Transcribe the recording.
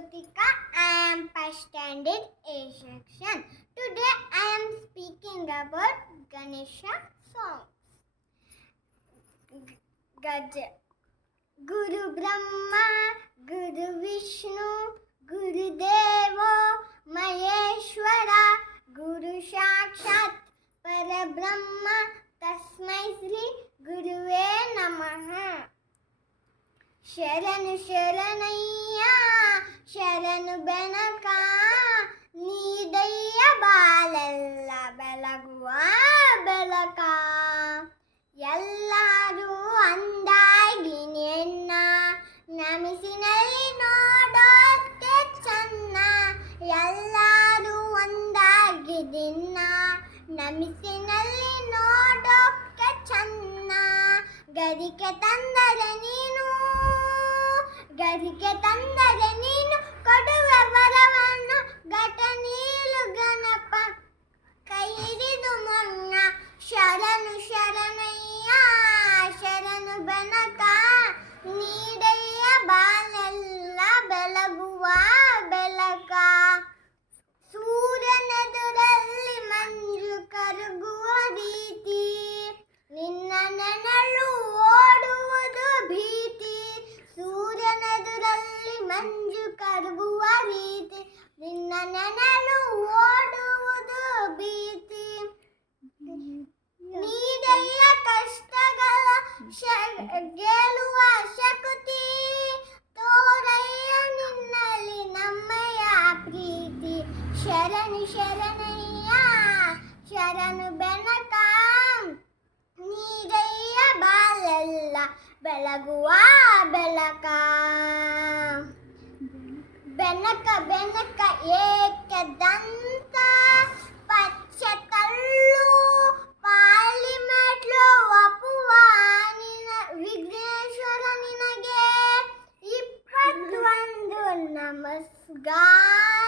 Jyotika. I am first standard A section. Today I am speaking about Ganesha songs. Gaj Guru Brahma, Guru Vishnu, Guru Deva, Maheshwara, Guru Sakshat, Parabrahma, Tasmai Sri Guruve Namaha. ಶರಣು ಶರಣಯ್ಯ ಶರಣು ಬೆನಕ ನೀದಯ್ಯ ಬಾಳೆಲ್ಲ ಬೆಳಗುವ ಬೆಳಕ ಎಲ್ಲರೂ ಅಂದಾಗಿ ನಿನ್ನ ನಮಿಸಿನಲ್ಲಿ ನೋಡೋಕ್ಕೆ ಚೆನ್ನ ಎಲ್ಲರೂ ಒಂದಾಗಿ ದಿನ ನಮಿಸಿನಲ್ಲಿ ನೋಡೋಕ್ಕೆ ಚೆನ್ನ ಗದಿಕೆ ತಂದರೆ ನೀನು ಗದಿಗೆ ತಂದರೆ ನೀನು ಕೊಡುವ ವರವನ್ನು ಘಟ ನೀಲು ಗಣಪ ಕೈ ಹಿಡಿದು ಮೊನ್ನ ಶರಣು ಶರಣಯ್ಯ ಶರಣು ಬೆನಕ ನೀಡಯ್ಯ ಬಾಳೆಲ್ಲ ಬೆಳಗುವ ಬೆಳಕ ಸೂರ್ಯನೆದುರಲ್ಲಿ ಮಂಜು ಕರಗುವ ರೀತಿ ನಿನ್ನ ನೆನಳು ಓಡುವುದು ಭೀತಿ ಸೂರ್ಯನೆದುರಲ್ಲಿ ಮಂಜು ಕರಗುವ ರೀತಿ ನಿನ್ನ ನೆನಳು ಓಡುವುದು ಭೀತಿ ನೀಡಯ್ಯ ಕಷ್ಟಗಳ ಗೆಲ್ಲುವ ಶಕ್ತಿ ತೋರಯ್ಯ ನಿನ್ನಲ್ಲಿ ನಮ್ಮಯ್ಯ ಪ್ರೀತಿ ಶರಣು ಶರಣಯ್ಯ ಶರಣು ಬೆನಕ ನೀಡಯ್ಯ ಬಾಳೆಲ್ಲ ಬೆಳಗುವ ಬೆಳಕ ಬೆನಕ ಬೆನಕ ಏಕದಂತ ಪಚ್ಚೆ ಕಲ್ಲು ಪಾಲಿಮೆಟ್ಲು ಒಪ್ಪುವ ವಿಘ್ನೇಶ್ವರ ನಿನಗೆ 21 ನಮಸ್ಕಾರ.